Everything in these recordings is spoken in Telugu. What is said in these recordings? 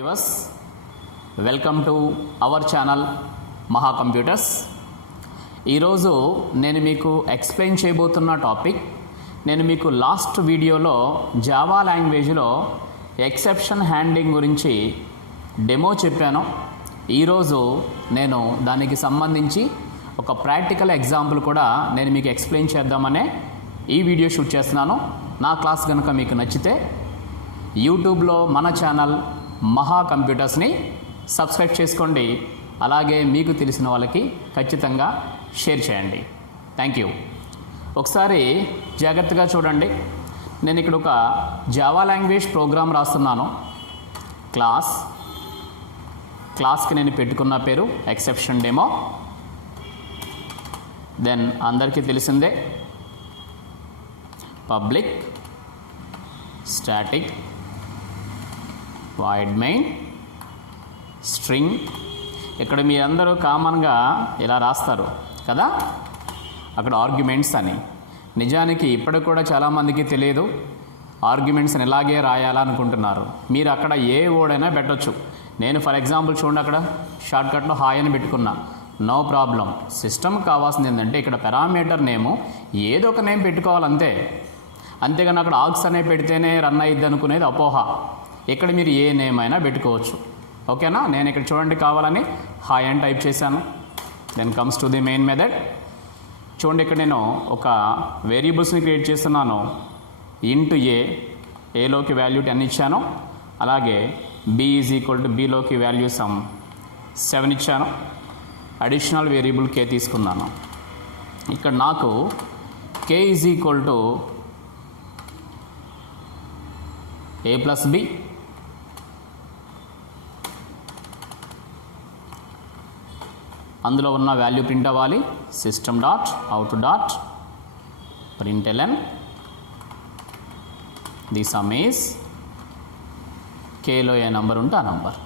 viewers, welcome to our channel మహా కంప్యూటర్స్. ఈరోజు నేను మీకు ఎక్స్ప్లెయిన్ చేయబోతున్న టాపిక్, నేను మీకు లాస్ట్ వీడియోలో జావా లాంగ్వేజ్లో ఎక్సెప్షన్ హ్యాండ్లింగ్ గురించి డెమో చెప్పాను. ఈరోజు నేను దానికి సంబంధించి ఒక ప్రాక్టికల్ ఎగ్జాంపుల్ కూడా నేను మీకు ఎక్స్ప్లెయిన్ చేద్దామనే ఈ వీడియో షూట్ చేస్తున్నాను. నా క్లాస్ కనుక మీకు నచ్చితే యూట్యూబ్లో మన ఛానల్ మహా కంప్యూటర్స్ని సబ్స్క్రైబ్ చేసుకోండి. అలాగే మీకు తెలిసిన వాళ్ళకి ఖచ్చితంగా షేర్ చేయండి. Thank you. ఒకసారి జాగ్రత్తగా చూడండి. నేను ఇక్కడ ఒక జావా లాంగ్వేజ్ ప్రోగ్రామ్ రాస్తున్నాను. క్లాస్కి నేను పెట్టుకున్న పేరు ఎక్సెప్షన్ డెమో. దెన్ అందరికీ తెలిసిందే public static void main string. ఇక్కడ మీ అందరూ కామన్గా ఇలా రాస్తారు కదా, అక్కడ ఆర్గ్యుమెంట్స్ అని. నిజానికి ఇప్పటికి కూడా చాలామందికి తెలియదు ఆర్గ్యుమెంట్స్ అని ఇలాగే రాయాలనుకుంటున్నారు. మీరు అక్కడ ఏ వర్డైనా పెట్టొచ్చు. నేను ఫర్ ఎగ్జాంపుల్ చూడండి, అక్కడ షార్ట్కట్లో హాయ్ అని పెట్టుకున్నా, నో ప్రాబ్లం. సిస్టమ్ కావాల్సింది ఏంటంటే ఇక్కడ పారామీటర్ నేము ఏదో ఒక నేమ్ పెట్టుకోవాలంతే. అంతేగాని అక్కడ ఆర్గ్స్ అనే పెడితేనే రన్ అయ్యిద్ది అనుకునేది అపోహ. ఇక్కడ మీరు ఏ నేమ్ అయినా పెట్టుకోవచ్చు. ఓకేనా? నేను ఇక్కడ చూడండి కావాలని హాయ్ అని టైప్ చేశాను. Then comes to the main method. చూడండి, ఇక్కడ నేను ఒక వేరియబుల్స్ని క్రియేట్ చేస్తున్నాను. ఇంటూ ఏలోకి వాల్యూ 10 ఇచ్చాను. అలాగే బి ఈజ్ ఈక్వల్ టు బిలోకి వాల్యూ 7 ఇచ్చాను. అడిషనల్ వేరియబుల్ కే తీసుకున్నాను. ఇక్కడ నాకు K is equal to a plus B, అందులో ఉన్న వాల్యూ ప్రింట్ అవ్వాలి. System dot out dot println the sum is కేలో ఏ నంబర్ ఉంటే ఆ number.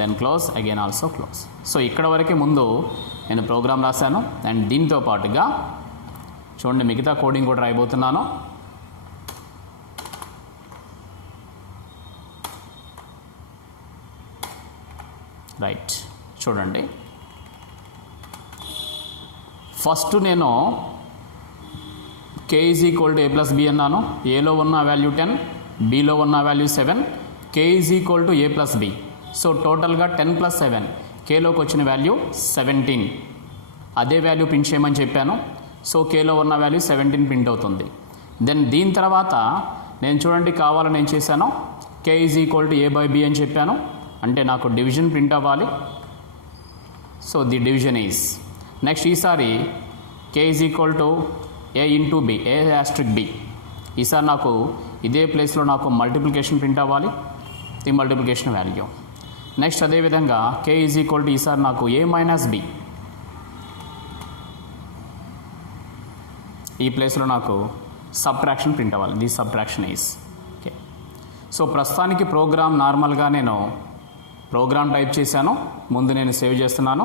Then close, again also close. So ఇక్కడ వరకే ముందు నేను ప్రోగ్రామ్ రాశాను. అండ్ దీంతో పాటుగా చూడండి మిగతా కోడింగ్ కూడా రాయబోతున్నాను. రైట్, చూడండి. ఫస్ట్ నేను K is equal to A plus B అన్నాను. ఏలో ఉన్న వాల్యూ 10, బిలో ఉన్న value 7, K is equal to A plus B. So టోటల్గా 10 ప్లస్ 7, కేలోకి వచ్చిన వాల్యూ 17. అదే వాల్యూ ప్రింట్ చేయమని చెప్పాను. సో కేలో ఉన్న వాల్యూ 17 ప్రింట్ అవుతుంది. దెన్ దీని తర్వాత నేను చూడండి కావాలని ఏం చేశాను, K is equal to A by B అని చెప్పాను. అంటే నాకు డివిజన్ ప్రింట్ అవ్వాలి. So the division is next. ఈసారి K is equal to A into B, A asterisk B. ఈసారి నాకు ఇదే ప్లేస్లో నాకు మల్టిప్లికేషన్ ప్రింట్ అవ్వాలి, ది మల్టిప్లికేషన్ వాల్యూ. నెక్స్ట్ అదేవిధంగా కే ఈజ్ ఈక్వల్ టు ఈసారి నాకు ఏ మైనస్ బి. ఈ ప్లేస్లో నాకు సబ్ట్రాక్షన్ ప్రింట్ అవ్వాలి, the subtraction is. Okay. So ప్రస్తుతానికి ప్రోగ్రామ్ నార్మల్గా నేను ప్రోగ్రామ్ టైప్ చేశాను. ముందు నేను సేవ్ చేస్తున్నాను.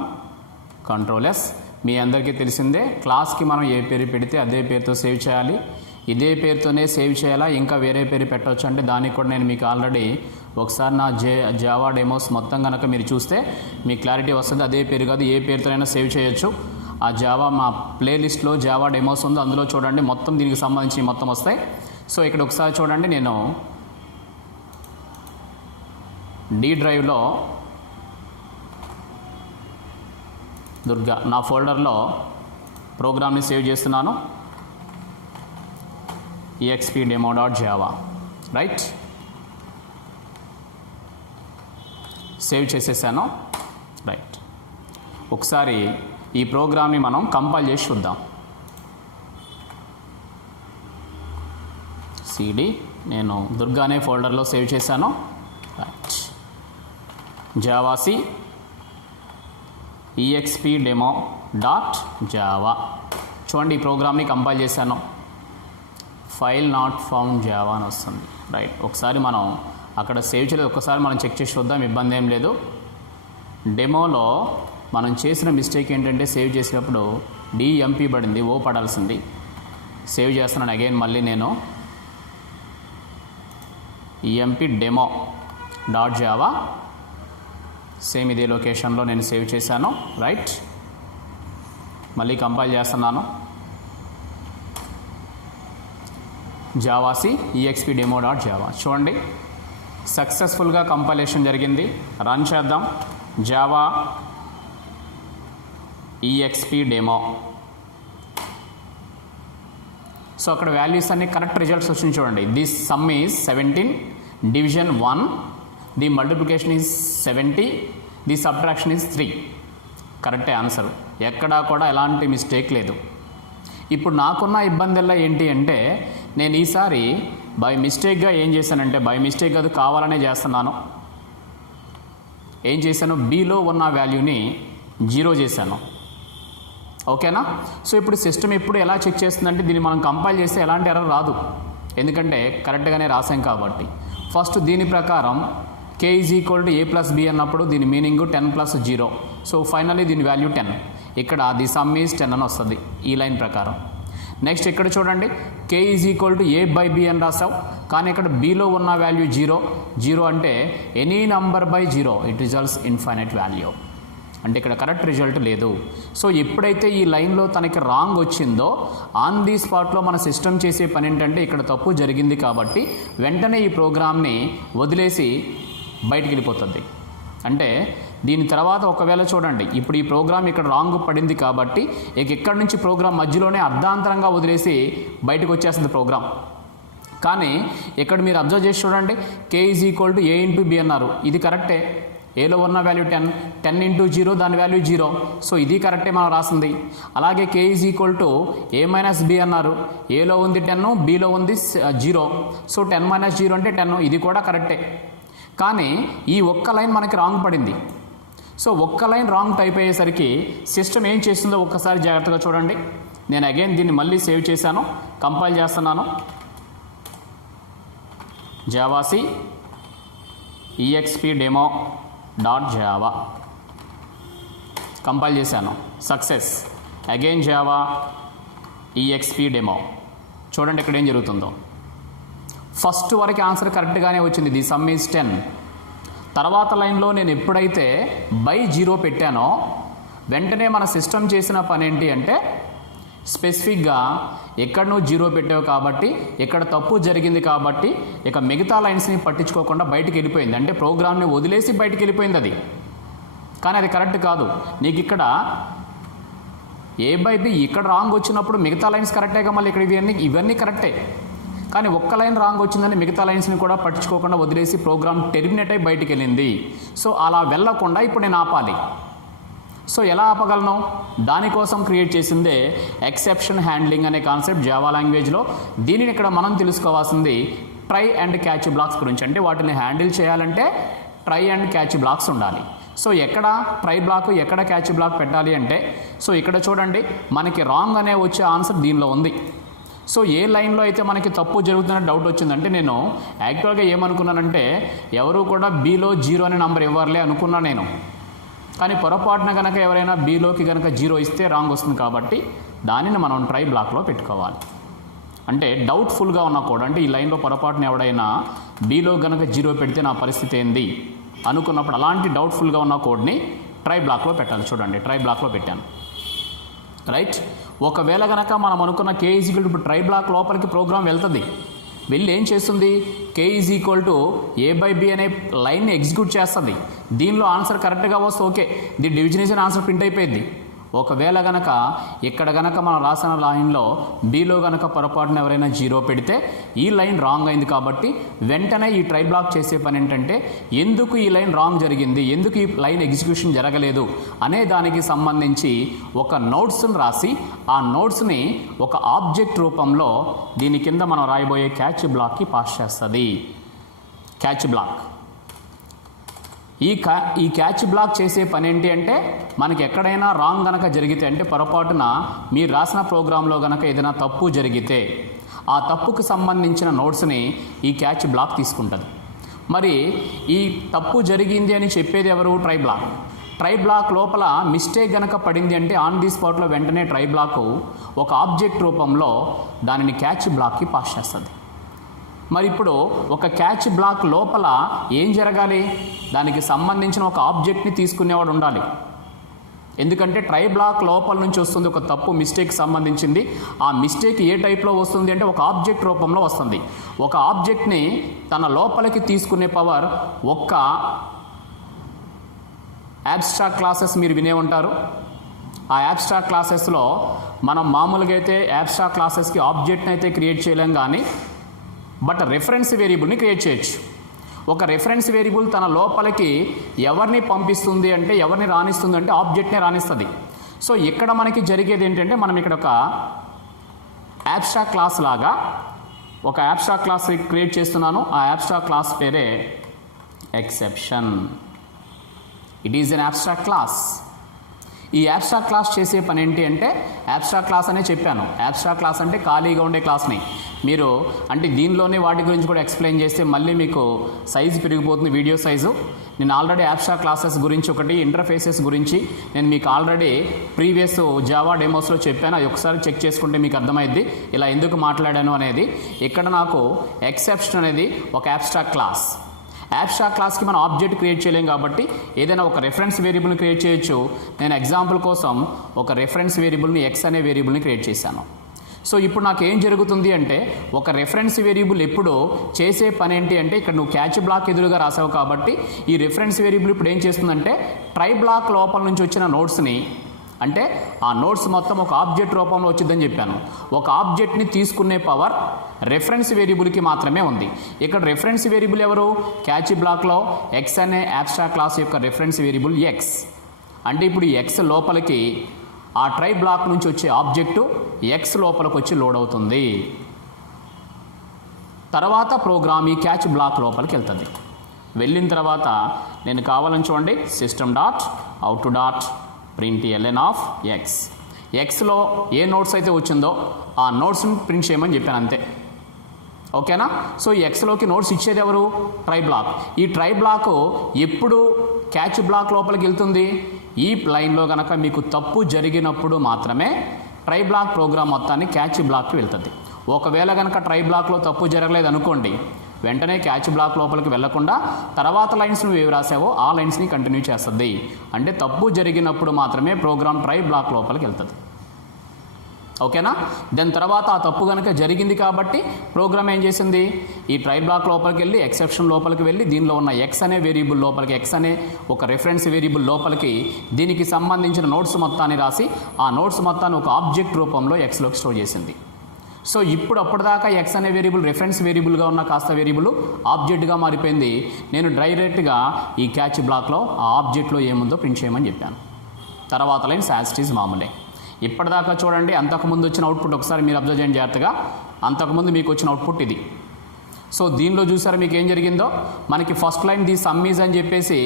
Control S. మీ అందరికీ తెలిసిందే క్లాస్కి మనం ఏ పేరు పెడితే అదే పేరుతో సేవ్ చేయాలి. ఇదే పేరుతోనే సేవ్ చేయాలా, ఇంకా వేరే పేరు పెట్టవచ్చు అంటే దానికి కూడా నేను మీకు ఆల్రెడీ ఒకసారి నా జావా డెమోస్ మొత్తం కనుక మీరు చూస్తే మీకు క్లారిటీ వస్తుంది. అదే పేరు కాదు, ఏ పేరుతోనైనా సేవ్ చేయొచ్చు. ఆ జావా మా ప్లేలిస్ట్లో జావా డెమోస్ ఉంది, అందులో చూడండి మొత్తం దీనికి సంబంధించి మొత్తం వస్తాయి. సో ఇక్కడ ఒకసారి చూడండి, నేను డి డ్రైవ్లో దుర్గా నా ఫోల్డర్లో ప్రోగ్రామ్ని సేవ్ చేస్తున్నాను. expdemo.java. రైట్, సేవ్ చేసేసాను. రైట్, ఒకసారి ఈ ప్రోగ్రామ్ని మనం కంపైల్ చేసి చూద్దాం. సిడి నేను దుర్గా అనే ఫోల్డర్లో సేవ్ చేశాను. Right, జావాసి expdemo.java. చూడండి ఈ ప్రోగ్రామ్ని కంపైల్ చేశాను. ఫైల్ నాట్ ఫౌండ్ జావా అని వస్తుంది. రైట్, ఒకసారి మనం అక్కడ సేవ్ చేయలేదు, ఒకసారి మనం చెక్ చేసి చూద్దాం, ఇబ్బంది ఏం లేదు. డెమోలో మనం చేసిన మిస్టేక్ ఏంటంటే సేవ్ చేసేటప్పుడు డిఎంపీ పడింది, ఓ పడాల్సింది. సేవ్ చేస్తున్నాను అగైన్. మళ్ళీ నేను emp demo dot Java. Same ఇదే లొకేషన్లో నేను సేవ్ చేశాను. రైట్, మళ్ళీ కంపైల్ చేస్తున్నాను. Javac exp demo dot Java. చూడండి, సక్సెస్ఫుల్గా కంపైలేషన్ జరిగింది. రన్ చేద్దాం. Java exp demo. సో అక్కడ వాల్యూస్ అన్ని కరెక్ట్ రిజల్ట్స్ వచ్చింది. చూడండి, this some is 17, division 1, the multiplication is 70, the subtraction is 3. కరెక్టే ఆన్సర్, ఎక్కడా కూడా ఎలాంటి మిస్టేక్ లేదు. ఇప్పుడు నాకున్న ఇబ్బందిల్లో ఏంటి అంటే, నేను ఈసారి బై మిస్టేక్గా ఏం చేశానంటే, బై మిస్టేక్ అది కావాలనే చేస్తున్నాను. ఏం చేశాను, బీలో ఉన్న వాల్యూని 0 చేశాను. ఓకేనా? సో ఇప్పుడు సిస్టమ్ ఎప్పుడు ఎలా చెక్ చేస్తుందంటే, దీన్ని మనం కంపైల్ చేస్తే ఎలాంటి ఎర్రర్ రాదు, ఎందుకంటే కరెక్ట్గానే రాసాం కాబట్టి. ఫస్ట్ దీని ప్రకారం k is equal to a plus b అన్నప్పుడు దీని మీనింగ్ 10 ప్లస్ 0. సో ఫైనల్లీ దీని వాల్యూ 10. ఇక్కడ ది సమ్ ఈజ్ 10 అని వస్తుంది ఈ లైన్ ప్రకారం. నెక్స్ట్ ఇక్కడ చూడండి, k is equal to a by b అని రాసావు, కానీ ఇక్కడ bలో ఉన్న వాల్యూ 0 అంటే any number by 0 it results infinite value, అంటే ఇక్కడ కరెక్ట్ రిజల్ట్ లేదు. సో ఎప్పుడైతే ఈ లైన్లో తనకి రాంగ్ వచ్చిందో ఆన్ ది స్పాట్లో మన సిస్టమ్ చేసే పని ఏంటంటే, ఇక్కడ తప్పు జరిగింది కాబట్టి వెంటనే ఈ ప్రోగ్రామ్ని వదిలేసి బయటికి వెళ్ళిపోతుంది. అంటే దీని తర్వాత ఒకవేళ చూడండి, ఇప్పుడు ఈ ప్రోగ్రామ్ ఇక్కడ రాంగ్ పడింది కాబట్టి ఇక్కడ నుంచి ప్రోగ్రామ్ మధ్యలోనే అర్ధాంతరంగా వదిలేసి బయటకు వచ్చేస్తుంది ప్రోగ్రామ్. కానీ ఇక్కడ మీరు అబ్జర్వ్ చేసి చూడండి, k is equal to a into b అన్నారు, ఇది కరెక్టే. ఏలో ఉన్న వాల్యూ 10 ఇంటూ 0 దాని వాల్యూ 0. సో ఇది కరెక్టే మనం రాసింది. అలాగే k is equal to a minus b అన్నారు, ఏలో ఉంది 10, bలో ఉంది 0. సో 10 మైనస్ 0 అంటే 10, ఇది కూడా కరెక్టే. కానీ ఈ ఒక్క లైన్ మనకి రాంగ్ పడింది. సో ఒక్క లైన్ రాంగ్ టైప్ అయ్యేసరికి సిస్టమ్ ఏం చేస్తుందో ఒక్కసారి జాగ్రత్తగా చూడండి. నేను అగైన్ దీన్ని మళ్ళీ సేవ్ చేశాను, కంపైల్ చేస్తున్నాను. Javac exp demo dot Java compile చేశాను, success. Again Java exp demo. చూడండి ఇక్కడ ఏం జరుగుతుందో. ఫస్ట్ వరకు ఆన్సర్ కరెక్ట్గానే వచ్చింది, ది సమ్ ఈజ్ 10. తర్వాత లైన్లో నేను ఎప్పుడైతే బై 0 పెట్టానో వెంటనే మన సిస్టమ్ చేసిన పని ఏంటి అంటే, స్పెసిఫిక్గా ఎక్కడ నువ్వు 0 పెట్టావు కాబట్టి ఇక్కడ తప్పు జరిగింది కాబట్టి ఇక మిగతా లైన్స్ని పట్టించుకోకుండా బయటికి వెళ్ళిపోయింది. అంటే ప్రోగ్రామ్ని వదిలేసి బయటికి వెళ్ళిపోయింది అది. కానీ అది కరెక్ట్ కాదు. నీకు ఇక్కడ a బై b ఇక్కడ రాంగ్ వచ్చినప్పుడు మిగతా లైన్స్ కరెక్టేగా, మళ్ళీ ఇక్కడ ఇవన్నీ కరెక్టే. కానీ ఒక్క లైన్ రాంగ్ వచ్చిందని మిగతా లైన్స్ని కూడా పట్టించుకోకుండా వదిలేసి ప్రోగ్రామ్ టెర్మినేట్ అయి బయటికి వెళ్ళింది. సో అలా వెళ్ళకుండా ఇప్పుడు నేను ఆపాలి. సో ఎలా ఆపగలను, దానికోసం క్రియేట్ చేసిందే ఎక్సెప్షన్ హ్యాండ్లింగ్ అనే కాన్సెప్ట్ జావా లాంగ్వేజ్లో. దీనిని ఇక్కడ మనం తెలుసుకోవాల్సింది ట్రై అండ్ క్యాచ్ బ్లాక్స్ గురించి. అంటే వాటిని హ్యాండిల్ చేయాలంటే ట్రై అండ్ క్యాచ్ బ్లాక్స్ ఉండాలి. సో ఎక్కడ ట్రై బ్లాక్, ఎక్కడ క్యాచ్ బ్లాక్ పెట్టాలి అంటే, సో ఇక్కడ చూడండి మనకి రాంగ్ అనే వచ్చే ఆన్సర్ దీనిలో ఉంది. సో ఏ లైన్లో అయితే మనకి తప్పు జరుగుతున్న డౌట్ వచ్చిందంటే, నేను యాక్చువల్గా ఏమనుకున్నానంటే ఎవరు కూడా బీలో 0 అనే నెంబర్ ఇవ్వర్లే అనుకున్నాను నేను. కానీ పొరపాటున కనుక ఎవరైనా బీలోకి కనుక 0 ఇస్తే రాంగ్ వస్తుంది కాబట్టి దానిని మనం ట్రై బ్లాక్లో పెట్టుకోవాలి. అంటే డౌట్ఫుల్గా ఉన్న కోడ్, అంటే ఈ లైన్లో పొరపాటున ఎవడైనా బీలో కనుక 0 పెడితే నా పరిస్థితి ఏంది అనుకున్నప్పుడు అలాంటి డౌట్ఫుల్గా ఉన్న కోడ్ని ట్రై బ్లాక్లో పెట్టాలి. చూడండి ట్రై బ్లాక్లో పెట్టాను. రైట్, ఒకవేళ కనుక మనం అనుకున్న k is equal to try block లోపలికి ప్రోగ్రామ్ వెళ్తుంది, వెళ్ళి ఏం చేస్తుంది, k is equal to a by b అనే లైన్ని ఎగ్జిక్యూట్ చేస్తుంది. దీనిలో ఆన్సర్ కరెక్ట్గా వస్తే ఓకే, ది డివిజనేషన్ ఆన్సర్ ప్రింట్ అయిపోయింది. ఒకవేళ గనక ఇక్కడ గనక మనం రాసిన లైన్లో బీలో గనక పొరపాటున ఎవరైనా 0 పెడితే ఈ లైన్ రాంగ్ అయింది కాబట్టి వెంటనే ఈ ట్రై బ్లాక్ చేసే పని ఏంటంటే, ఎందుకు ఈ లైన్ రాంగ్ జరిగింది, ఎందుకు ఈ లైన్ ఎగ్జిక్యూషన్ జరగలేదు అనే దానికి సంబంధించి ఒక నోట్స్ని రాసి ఆ నోట్స్ని ఒక ఆబ్జెక్ట్ రూపంలో దీని కింద మనం రాయబోయే క్యాచ్ బ్లాక్కి పాస్ చేస్తుంది. క్యాచ్ బ్లాక్ ఈ క్యాచ్ బ్లాక్ చేసే పని ఏంటి అంటే, మనకి ఎక్కడైనా రాంగ్ గనక జరిగితే, అంటే పొరపాటున మీరు రాసిన ప్రోగ్రాంలో గనక ఏదైనా తప్పు జరిగితే ఆ తప్పుకు సంబంధించిన నోట్స్ని ఈ క్యాచ్ బ్లాక్ తీసుకుంటుంది. మరి ఈ తప్పు జరిగింది అని చెప్పేది ఎవరు, ట్రై బ్లాక్. ట్రై బ్లాక్ లోపల మిస్టేక్ గనక పడింది అంటే ఆన్ ది స్పాట్లో వెంటనే ట్రై బ్లాక్ ఒక ఆబ్జెక్ట్ రూపంలో దానిని క్యాచ్ బ్లాక్కి పాస్ చేస్తుంది. మరి ఇప్పుడు ఒక క్యాచ్ బ్లాక్ లోపల ఏం జరగాలి? దానికి సంబంధించిన ఒక ఆబ్జెక్ట్ని తీసుకునేవాడు ఉండాలి. ఎందుకంటే ట్రై బ్లాక్ లోపల నుంచి వస్తుంది ఒక తప్పు, మిస్టేక్ సంబంధించింది. ఆ మిస్టేక్ ఏ టైప్లో వస్తుంది అంటే ఒక ఆబ్జెక్ట్ రూపంలో వస్తుంది. ఒక ఆబ్జెక్ట్ని తన లోపలికి తీసుకునే పవర్ ఒక్క యాబ్స్ట్రాక్ట్ క్లాసెస్ మీరు వినే ఉంటారు. ఆ యాబ్స్ట్రాక్ట్ క్లాసెస్లో మనం మామూలుగా అయితే యాబ్స్ట్రాక్ట్ క్లాసెస్కి ఆబ్జెక్ట్ని అయితే క్రియేట్ చేయలేం, కానీ బట్ రెఫరెన్స్ వేరియబుల్ని క్రియేట్ చేయొచ్చు. ఒక రెఫరెన్స్ వేరియబుల్ తన లోపలికి ఎవరిని పంపిస్తుంది అంటే, ఎవరిని రాణిస్తుంది అంటే ఆబ్జెక్ట్నే రాణిస్తుంది. సో ఇక్కడ మనకి జరిగేది ఏంటంటే, మనం ఇక్కడ ఒక యాబ్స్ట్రాక్ట్ క్లాస్ లాగా ఒక యాబ్స్ట్రాక్ట్ క్లాస్ క్రియేట్ చేస్తున్నాను. ఆ యాబ్స్ట్రాక్ట్ క్లాస్ పేరే exception. It is an abstract class. ఈ యాబ్స్ట్రాక్ట్ క్లాస్ చేసే పని ఏంటి అంటే, యాబ్స్ట్రాక్ట్ క్లాస్ అనే చెప్పాను. యాబ్స్ట్రాక్ట్ క్లాస్ అంటే ఖాళీగా ఉండే క్లాస్ని మీరు అంటే దీనిలోనే వాటి గురించి కూడా ఎక్స్ప్లెయిన్ చేస్తే మళ్ళీ మీకు సైజు పెరిగిపోతుంది, వీడియో సైజు. నేను ఆల్రెడీ యాబ్స్ట్రాక్ట్ క్లాసెస్ గురించి ఒకటి, ఇంటర్ఫేసెస్ గురించి నేను మీకు ఆల్రెడీ ప్రీవియస్ జావా డెమోస్లో చెప్పాను. అది ఒకసారి చెక్ చేసుకుంటే మీకు అర్థమైద్ది ఇలా ఎందుకు మాట్లాడాను అనేది. ఇక్కడ నాకు ఎక్సెప్షన్ అనేది ఒక యాబ్స్ట్రాక్ట్ క్లాస్. యాబ్స్ట్రాక్ట్ క్లాస్కి మనం ఆబ్జెక్ట్ క్రియేట్ చేయలేం కాబట్టి ఏదైనా ఒక రెఫరెన్స్ వేరియబుల్ని క్రియేట్ చేయొచ్చు. నేను ఎగ్జాంపుల్ కోసం ఒక రెఫరెన్స్ వేరియబుల్ని ఎక్స్ అనే వేరియబుల్ని క్రియేట్ చేశాను. సో ఇప్పుడు నాకు ఏం జరుగుతుంది అంటే, ఒక రెఫరెన్స్ వేరియబుల్ ఎప్పుడు చేసే పని ఏంటి అంటే, ఇక్కడ నువ్వు క్యాచ్ బ్లాక్ ఎదురుగా రాసావు కాబట్టి ఈ రెఫరెన్స్ వేరియబుల్ ఇప్పుడు ఏం చేస్తుందంటే, ట్రై బ్లాక్ లోపల నుంచి వచ్చిన నోట్స్ని, అంటే ఆ నోట్స్ మొత్తం ఒక ఆబ్జెక్ట్ రూపంలో వచ్చిందని చెప్పాను. ఒక ఆబ్జెక్ట్ని తీసుకునే పవర్ రెఫరెన్స్ వేరియబుల్కి మాత్రమే ఉంది. ఇక్కడ రెఫరెన్స్ వేరియబుల్ ఎవరు? క్యాచ్ బ్లాక్లో ఎక్స్ అనే యాబ్స్ట్రాక్ట్ క్లాస్ యొక్క రెఫరెన్స్ వేరియబుల్ ఎక్స్. అంటే ఇప్పుడు ఎక్స్ లోపలికి ఆ ట్రై బ్లాక్ నుంచి వచ్చే ఆబ్జెక్టు ఎక్స్ లోపలికి వచ్చి లోడ్ అవుతుంది. తర్వాత ప్రోగ్రామ్ ఈ క్యాచ్ బ్లాక్ లోపలికి వెళ్తుంది. వెళ్ళిన తర్వాత నేను కావాలని చూడండి, system dot out dot print L N of X. ఎక్స్లో ఏ నోట్స్ అయితే వచ్చిందో ఆ నోట్స్ని ప్రింట్ చేయమని చెప్పాను, అంతే. ఓకేనా? సో ఈ ఎక్స్లోకి నోట్స్ ఇచ్చేది ఎవరు? Try block. ఈ ట్రై బ్లాక్ ఎప్పుడు క్యాచ్ బ్లాక్ లోపలికి వెళ్తుంది? ఈ లైన్లో కనుక మీకు తప్పు జరిగినప్పుడు మాత్రమే ట్రై బ్లాక్ ప్రోగ్రామ్ మొత్తాన్ని క్యాచ్ బ్లాక్కి వెళ్తుంది. ఒకవేళ కనుక ట్రై బ్లాక్లో తప్పు జరగలేదు అనుకోండి, వెంటనే క్యాచ్ బ్లాక్ లోపలికి వెళ్లకుండా తర్వాత లైన్స్ నువ్వు ఏవి రాసావో ఆ లైన్స్ని కంటిన్యూ చేస్తుంది. అంటే తప్పు జరిగినప్పుడు మాత్రమే ప్రోగ్రామ్ ట్రై బ్లాక్ లోపలికి వెళ్తుంది. ఓకేనా? దాని తర్వాత ఆ తప్పు కనుక జరిగింది కాబట్టి ప్రోగ్రామ్ ఏం చేసింది? ఈ ట్రై బ్లాక్ లోపలికి వెళ్ళి ఎక్సెప్షన్ లోపలికి వెళ్ళి దీనిలో ఉన్న ఎక్స్ అనే వేరియబుల్ లోపలికి, ఎక్స్ అనే ఒక రెఫరెన్స్ వేరియబుల్ లోపలికి దీనికి సంబంధించిన నోట్స్ మొత్తాన్ని రాసి ఆ నోట్స్ మొత్తాన్ని ఒక ఆబ్జెక్ట్ రూపంలో ఎక్స్లోకి స్టోర్ చేసింది. సో ఇప్పుడు అప్పటిదాకా ఎక్స్ అనే వేరియబుల్ రెఫరెన్స్ వేరియబుల్గా ఉన్న కాస్త వేరియబుల్ ఆబ్జెక్ట్గా మారిపోయింది. నేను డైరెక్ట్గా ఈ క్యాచ్ బ్లాక్లో ఆ ఆబ్జెక్ట్లో ఏముందో ప్రింట్ చేయమని చెప్పాను. తర్వాత లైన్స్ యాజ్ ఇట్ ఈజ్ మామూలే. ఇప్పటిదాకా చూడండి, అంతకుముందు వచ్చిన అవుట్పుట్ ఒకసారి మీరు అబ్జర్వ్ చేయండి జాగ్రత్తగా. అంతకుముందు మీకు వచ్చిన అవుట్పుట్ ఇది. సో దీనిలో చూసారా మీకు ఏం జరిగిందో? మనకి first line the sum is అని చెప్పేసి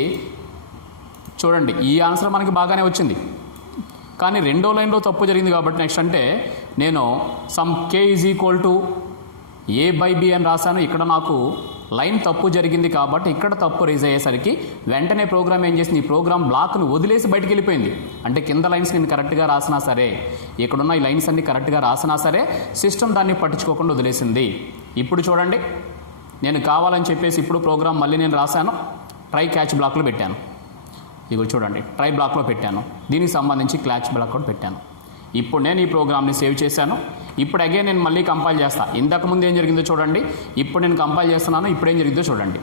చూడండి, ఈ ఆన్సర్ మనకి బాగానే వచ్చింది. కానీ రెండో లైన్లో తప్పు జరిగింది కాబట్టి నెక్స్ట్ అంటే నేను some k is equal to A by B అని రాశాను. ఇక్కడ నాకు లైన్ తప్పు జరిగింది కాబట్టి ఇక్కడ తప్పు రేజ్ అయ్యేసరికి వెంటనే ప్రోగ్రామ్ ఏం చేసింది? ఈ ప్రోగ్రామ్ బ్లాక్ను వదిలేసి బయటికి వెళ్ళిపోయింది. అంటే కింద లైన్స్ నేను కరెక్ట్గా రాసినా సరే, ఇక్కడున్న ఈ లైన్స్ అన్ని కరెక్ట్గా రాసినా సరే సిస్టమ్ దాన్ని పట్టించుకోకుండా వదిలేసింది. ఇప్పుడు చూడండి, నేను కావాలని చెప్పేసి ఇప్పుడు ప్రోగ్రామ్ మళ్ళీ నేను రాశాను, ట్రై క్యాచ్ బ్లాక్లో పెట్టాను. ఇగో చూడండి, ట్రై బ్లాక్లో పెట్టాను, దీనికి సంబంధించి క్యాచ్ బ్లాక్ కూడా పెట్టాను. ఇప్పుడు నేను ఈ ప్రోగ్రామ్ని సేవ్ చేశాను. ఇప్పుడు అగైన్ నేను మళ్ళీ కంపైల్ చేస్తాను. ఇంతకుముందు ఏం జరిగిందో చూడండి, ఇప్పుడు నేను కంపైల్ చేస్తున్నాను. ఇప్పుడు ఏం జరిగిందో చూడండి,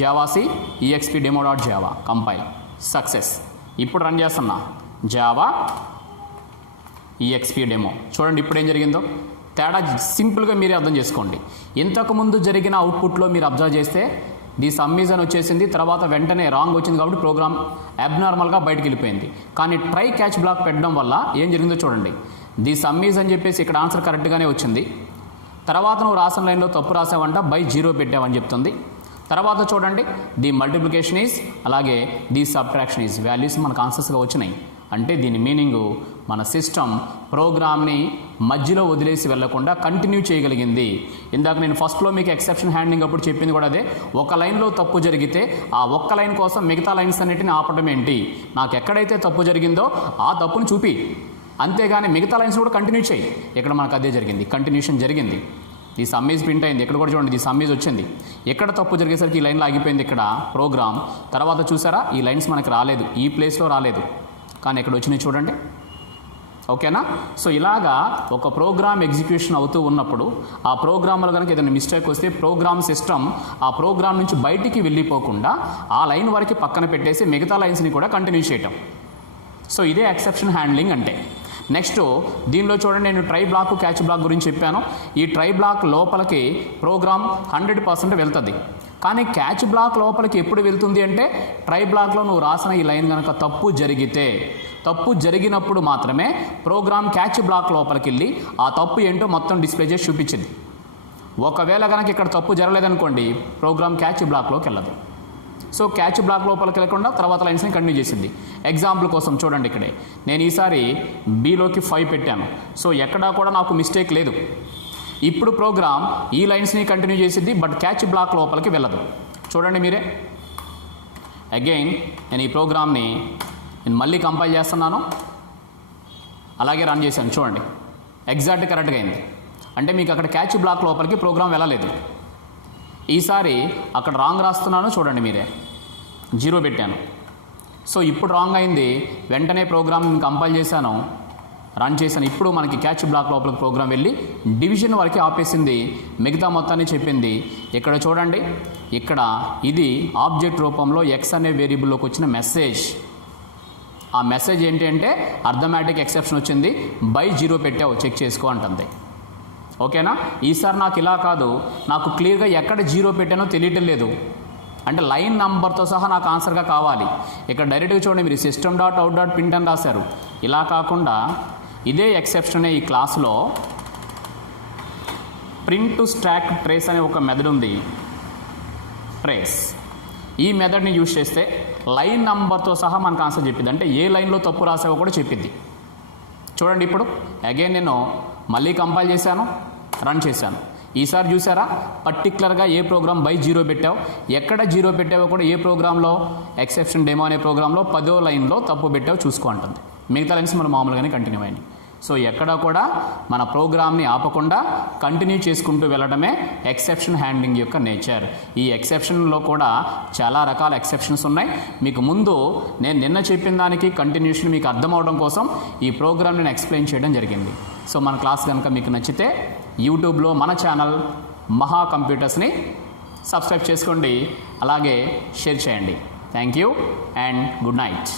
జావాసి EXP demo dot Java compile success. ఇప్పుడు రన్ చేస్తున్నా జావా ఈఎక్స్పీ డెమో. చూడండి ఇప్పుడు ఏం జరిగిందో. తేడా సింపుల్గా మీరే అర్థం చేసుకోండి. ఇంతకుముందు జరిగిన అవుట్పుట్లో మీరు అబ్జర్వ్ చేస్తే ది సమ్ ఈజ్ అని వచ్చేసింది, తర్వాత వెంటనే రాంగ్ వచ్చింది కాబట్టి ప్రోగ్రామ్ అబ్నార్మల్గా బయటకు వెళ్ళిపోయింది. కానీ ట్రై క్యాచ్ బ్లాక్ పెట్టడం వల్ల ఏం జరిగిందో చూడండి, ది సమ్ ఈజ్ అని చెప్పేసి ఇక్కడ ఆన్సర్ కరెక్ట్గానే వచ్చింది. తర్వాత నువ్వు రాసిన లైన్లో తప్పు రాసావంట, బై 0 పెట్టావని చెప్తుంది. తర్వాత చూడండి, ది మల్టిప్లికేషన్ ఈజ్ అలాగే ది సబ్ట్రాక్షన్ ఈజ్ వాల్యూస్ మనకు ఆన్సర్స్గా వచ్చినాయి. అంటే దీని మీనింగు మన సిస్టమ్ ప్రోగ్రామ్ని మధ్యలో వదిలేసి వెళ్లకుండా కంటిన్యూ చేయగలిగింది. ఇందాక నేను ఫస్ట్లో మీకు ఎక్సెప్షన్ హ్యాండింగ్ అప్పుడు చెప్పింది కూడా అదే. ఒక లైన్లో తప్పు జరిగితే ఆ ఒక్క లైన్ కోసం మిగతా లైన్స్ అన్నిటిని ఆపడం ఏంటి? నాకు ఎక్కడైతే తప్పు జరిగిందో ఆ తప్పును చూపి, అంతేగాని మిగతా లైన్స్ కూడా కంటిన్యూ చేయి. ఇక్కడ మనకు అదే జరిగింది, కంటిన్యూషన్ జరిగింది. ఈ సమ్ ఈజ్ ప్రింట్ అయింది, ఇక్కడ కూడా చూడండి ఈ సమ్ ఈజ్ వచ్చింది. ఎక్కడ తప్పు జరిగేసరికి ఈ లైన్లో ఆగిపోయింది ఇక్కడ ప్రోగ్రామ్. తర్వాత చూసారా ఈ లైన్స్ మనకి రాలేదు, ఈ ప్లేస్లో రాలేదు, కానీ ఇక్కడ వచ్చినాయి చూడండి. ఓకేనా? సో ఇలాగా ఒక ప్రోగ్రామ్ ఎగ్జిక్యూషన్ అవుతూ ఉన్నప్పుడు ఆ ప్రోగ్రాంలో కనుక ఏదైనా మిస్టేక్ వస్తే ప్రోగ్రామ్ సిస్టమ్ ఆ ప్రోగ్రామ్ నుంచి బయటికి వెళ్ళిపోకుండా ఆ లైన్ వరకు పక్కన పెట్టేసి మిగతా లైన్స్ని కూడా కంటిన్యూ చేయటం. సో ఇదే ఎక్సెప్షన్ హ్యాండ్లింగ్ అంటే. నెక్స్ట్ దీనిలో చూడండి, నేను ట్రై బ్లాక్ క్యాచ్ బ్లాక్ గురించి చెప్పాను. ఈ ట్రై బ్లాక్ లోపలికి ప్రోగ్రామ్ 100% వెళ్తుంది, కానీ క్యాచ్ బ్లాక్ లోపలికి ఎప్పుడు వెళ్తుంది అంటే ట్రై బ్లాక్లో నువ్వు రాసిన ఈ లైన్ కనుక తప్పు జరిగినప్పుడు మాత్రమే ప్రోగ్రామ్ క్యాచ్ బ్లాక్ లోపలికి వెళ్ళి ఆ తప్పు ఏంటో మొత్తం డిస్ప్లే చేసి చూపించింది. ఒకవేళ కనుక ఇక్కడ తప్పు జరగలేదనుకోండి ప్రోగ్రామ్ క్యాచ్ బ్లాక్లోకి వెళ్ళదు. సో క్యాచ్ బ్లాక్ లోపలికి వెళ్ళకుండా తర్వాత లైన్స్ని కంటిన్యూ చేసింది. ఎగ్జాంపుల్ కోసం చూడండి, ఇక్కడే నేను ఈసారి బీలోకి 5 పెట్టాను. సో ఎక్కడా కూడా నాకు మిస్టేక్ లేదు. ఇప్పుడు ప్రోగ్రామ్ ఈ లైన్స్ని కంటిన్యూ చేసింది, బట్ క్యాచ్ బ్లాక్ లోపలికి వెళ్ళదు. చూడండి మీరే. అగైన్ నేను ఈ ప్రోగ్రామ్ని మళ్ళీ కంపైల్ చేస్తున్నాను, అలాగే రన్ చేశాను. చూడండి ఎగ్జాక్ట్ కరెక్ట్గా అయింది. అంటే మీకు అక్కడ క్యాచ్ బ్లాక్ లోపలికి ప్రోగ్రామ్ వెళ్ళలేదు. ఈసారి అక్కడ రాంగ్ రాస్తున్నాను, చూడండి మీరే 0 పెట్టాను. సో ఇప్పుడు రాంగ్ అయింది, వెంటనే ప్రోగ్రామ్ కంపైల్ చేశాను, రన్ చేశాను. ఇప్పుడు మనకి క్యాచ్ బ్లాక్ లోపలికి ప్రోగ్రామ్ వెళ్ళి డివిజన్ వరకు ఆపేసింది, మిగతా మొత్తాన్ని చెప్పింది. ఇక్కడ చూడండి, ఇక్కడ ఇది ఆబ్జెక్ట్ రూపంలో ఎక్స్ అనే వేరియబుల్లోకి వచ్చిన మెసేజ్. ఆ మెసేజ్ ఏంటి అంటే అర్థమెటిక్ ఎక్సెప్షన్ వచ్చింది, బై 0 పెట్టావు చెక్ చేసుకో అంటుంది. ఓకేనా? ఈసారి నాకు ఇలా కాదు, నాకు క్లియర్గా ఎక్కడ 0 పెట్టానో తెలియటం లేదు, అంటే లైన్ నంబర్తో సహా నాకు ఆన్సర్గా కావాలి. ఇక్కడ డైరెక్ట్గా చూడండి, మీరు system.out.print అని రాశారు. ఇలా కాకుండా ఇదే ఎక్సెప్షనే ఈ క్లాస్లో ప్రింట్ టు స్టాక్ ట్రేస్ అనే ఒక మెథడ్ ఉంది. ట్రేస్ ఈ మెథడ్ని యూజ్ చేస్తే లైన్ నంబర్తో సహా మనకు ఆన్సర్ చెప్పింది, అంటే ఏ లైన్లో తప్పు రాసావో కూడా చెప్పింది. చూడండి ఇప్పుడు అగైన్ నేను మళ్ళీ కంపైల్ చేశాను, రన్ చేశాను. ఈసారి చూసారా పర్టికులర్గా ఏ ప్రోగ్రామ్ బై 0 పెట్టావు, ఎక్కడ 0 పెట్టావో కూడా ఏ ప్రోగ్రాంలో ఎక్సెప్షన్ డెమో అనే ప్రోగ్రాంలో 10వ లైన్లో తప్పు పెట్టావు చూసుకో అంటుంది. మిగతా లైన్స్ మనం మామూలుగానే కంటిన్యూ అయింది. సో ఎక్కడ కూడా మన ప్రోగ్రామ్ని ఆపకుండా కంటిన్యూ చేసుకుంటూ వెళ్ళడమే ఎక్సెప్షన్ హ్యాండ్లింగ్ యొక్క నేచర్. ఈ ఎక్సెప్షన్లో కూడా చాలా రకాల ఎక్సెప్షన్స్ ఉన్నాయి. మీకు ముందు నేను నిన్న చెప్పిన దానికి కంటిన్యూషన్ మీకు అర్థం అవడం కోసం ఈ ప్రోగ్రామ్ నేను ఎక్స్ప్లెయిన్ చేయడం జరిగింది. సో మన క్లాస్ కనుక మీకు నచ్చితే యూట్యూబ్లో మన ఛానల్ మహా కంప్యూటర్స్ని సబ్స్క్రైబ్ చేసుకోండి, అలాగే షేర్ చేయండి. Thank you and good night.